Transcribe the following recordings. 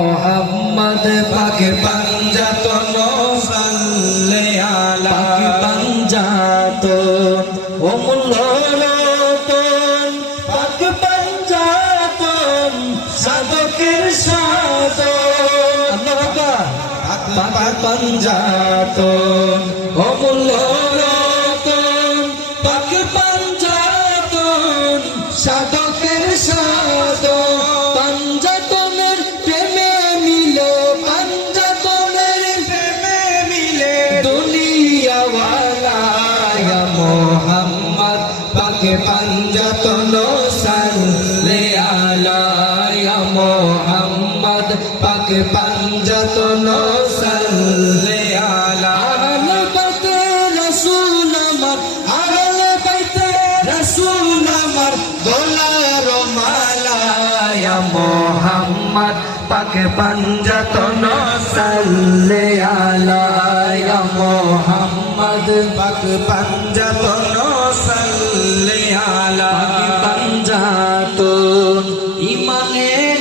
মোহাম্মদ পাকে পাঞ্জাতন সাল্লে আলা। পাঞ্জাতন ও মুল্লতন পাক পাঞ্জাতন সাধকের আল্লাহ পাক পাঞ্জাতন ও মুল্লতন পাক পাঞ্জাতন সাধকের সাধন পাকে পাঞ্জাতন সাল্লে আলা মোহাম্মদ। পাকে পাঞ্জাতন সাল্লে আলা আহলে আমার। আহলে বাইতে রাসূল আমার। দোলার মালা মোহাম্মদ। পাকে পাঞ্জাতন সাল্লে আলা মোহাম্মদ। পাক পাঞ্জাতন পাঞ্জাতন ইমানের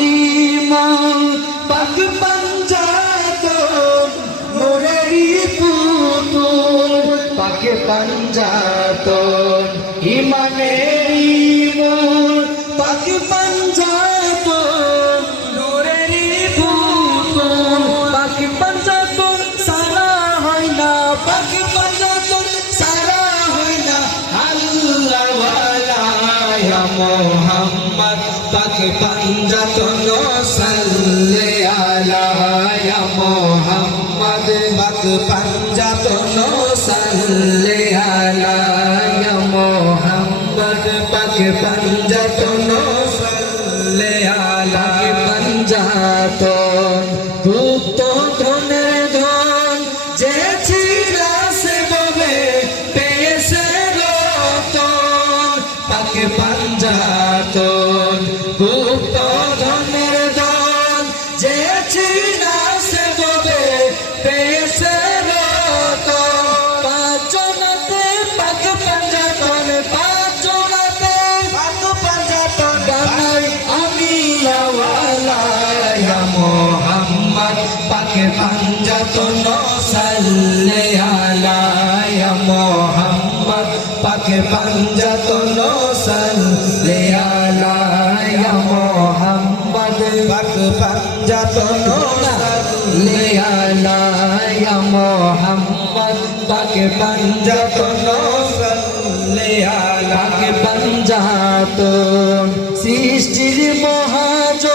ইমান পাক পাঞ্জাতন মোরেরি পুতুল পাকে পাঞ্জাতন ইমানের ইমান পাকে পাঞ্জাতন মোরেরি পুতুল পাকে পাঞ্জাতন সারা হয় না পাকে মোহাম্মদ পাক পাঞ্জাতন সাল্লে আলা ইয়া মোহাম্মদ পাক পাঞ্জাতন সাল্লে আলা ইয়া মোহাম্মদ পাক পাঞ্জাতন সাল্লে আলা পাঞ্জাতন পাকে পাঞ্জাতন সাল্লে আলা ইয়া মোহাম্মদ। পাকে পাঞ্জাতন সাল্লে আলা ইয়া মোহাম্মদ। পাক পাঞ্জাতন সাল্লে আলা ইয়া মোহাম্মদ। পাকে পাঞ্জাতন সাল্লে আলা পাকে পাঞ্জাতন সৃষ্টির মহাজন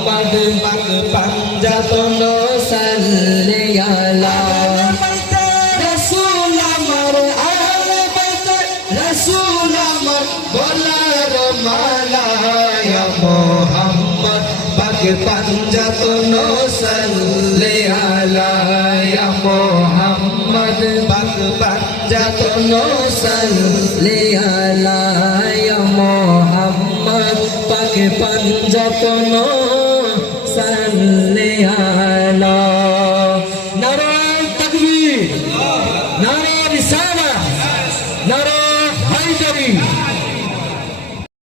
মোহাম্মদ পাক পাঞ্জাতন সাল্লে আলা রসুল আমার আহলে বাইতে রসুল আমার গলার মালা ইয়া মোহাম্মদ পাকে পাঞ্জাতন সাল্লে আলা ইয়া মোহাম্মদ পাক পাঞ্জাতন সাল্লে আলা ইয়া মোহাম্মদ পাকে পাঞ্জাতন 何